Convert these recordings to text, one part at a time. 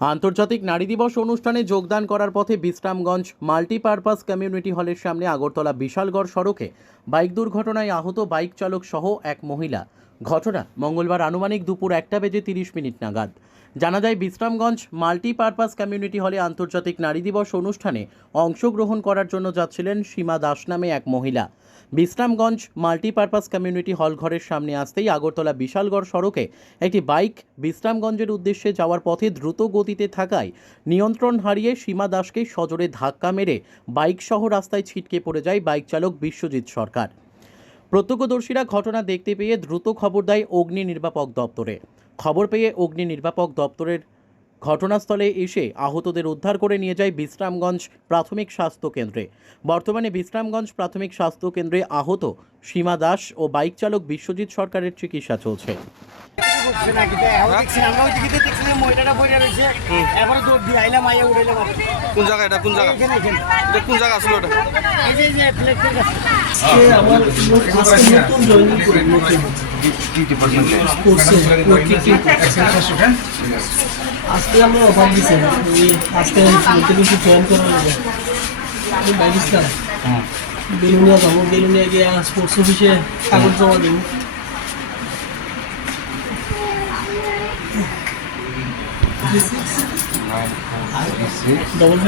আন্তর্জাতিক নারী দিবস অনুষ্ঠানে যোগদান করার পথে বিশ্রামগঞ্জ মাল্টিপারপাস কমিউনিটি হলের সামনে আগরতলা বিশালগড় সড়কে বাইক দুর্ঘটনায় আহত বাইক চালক সহ এক মহিলা। ঘটনা মঙ্গলবার আনুমানিক দুপুর 1:30 নাগাদ। জানা যায়, বিশ্রামগঞ্জ মাল্টিপারপাস কমিউনিটি হলে আন্তর্জাতিক নারী দিবস অনুষ্ঠানে অংশগ্রহণ করার জন্য যাচ্ছিলেন সীমা দাস নামে এক মহিলা। বিশ্রামগঞ্জ মাল্টিপারপাস কমিউনিটি হল ঘরের সামনে আসতেই আগরতলা বিশালগড় সড়কে একটি বাইক বিশ্রামগঞ্জের উদ্দেশ্যে যাওয়ার পথে দ্রুত গতিতে থাকায় নিয়ন্ত্রণ হারিয়ে সীমা দাসকে সজোরে ধাক্কা মেরে বাইক সহ রাস্তায় ছিটকে পড়ে যায় বাইক চালক বিশ্বজিৎ সরকার। প্রত্যক্ষদর্শীরা ঘটনা দেখতে পেয়ে দ্রুত খবর দেয় অগ্নি নির্বাপক দপ্তরে। খবর পেয়ে অগ্নি নির্বাপক দপ্তরের ঘটনাস্থলে এসে আহতদের উদ্ধার করে নিয়ে যায় বিশ্রামগঞ্জ প্রাথমিক স্বাস্থ্য কেন্দ্রে। বর্তমানে বিশ্রামগঞ্জ প্রাথমিক স্বাস্থ্য কেন্দ্রে আহত সীমা দাস ও বাইক চালক বিশ্বজিৎ সরকারের চিকিৎসা চলছে। কোন জায়গা এটা? কোন জায়গা? এটা কোন জায়গা আসলে ওটা? আজকে আমরা অভাব দিচ্ছি আজকে কিছু জয়েন করা যাবে। আমি বাইক ইসলাম বেলুনিয়া যাবো, বেলুনিয়া গিয়ে স্পোর্টস অফিসে কাগজ জমা দেব। ডবল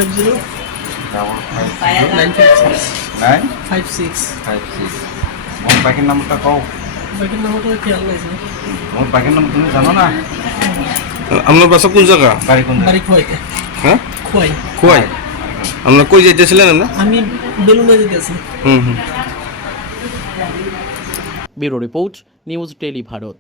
50 বাইকের নামটা কও। বাইকের নামটা খেয়াল লাগছে। আমার বাইকের নাম তুমি জানো না? আপনার বাসা কোন জায়গা? বাড়ি কোন? বাড়ি খোয়াইতে। হ্যাঁ, খোয়াই। খোয়াই। আপনার কই যেতেছিলেন আপনি? আমি বেলুনিয়া যেতে আছি। Bureau report, news daily Bharat.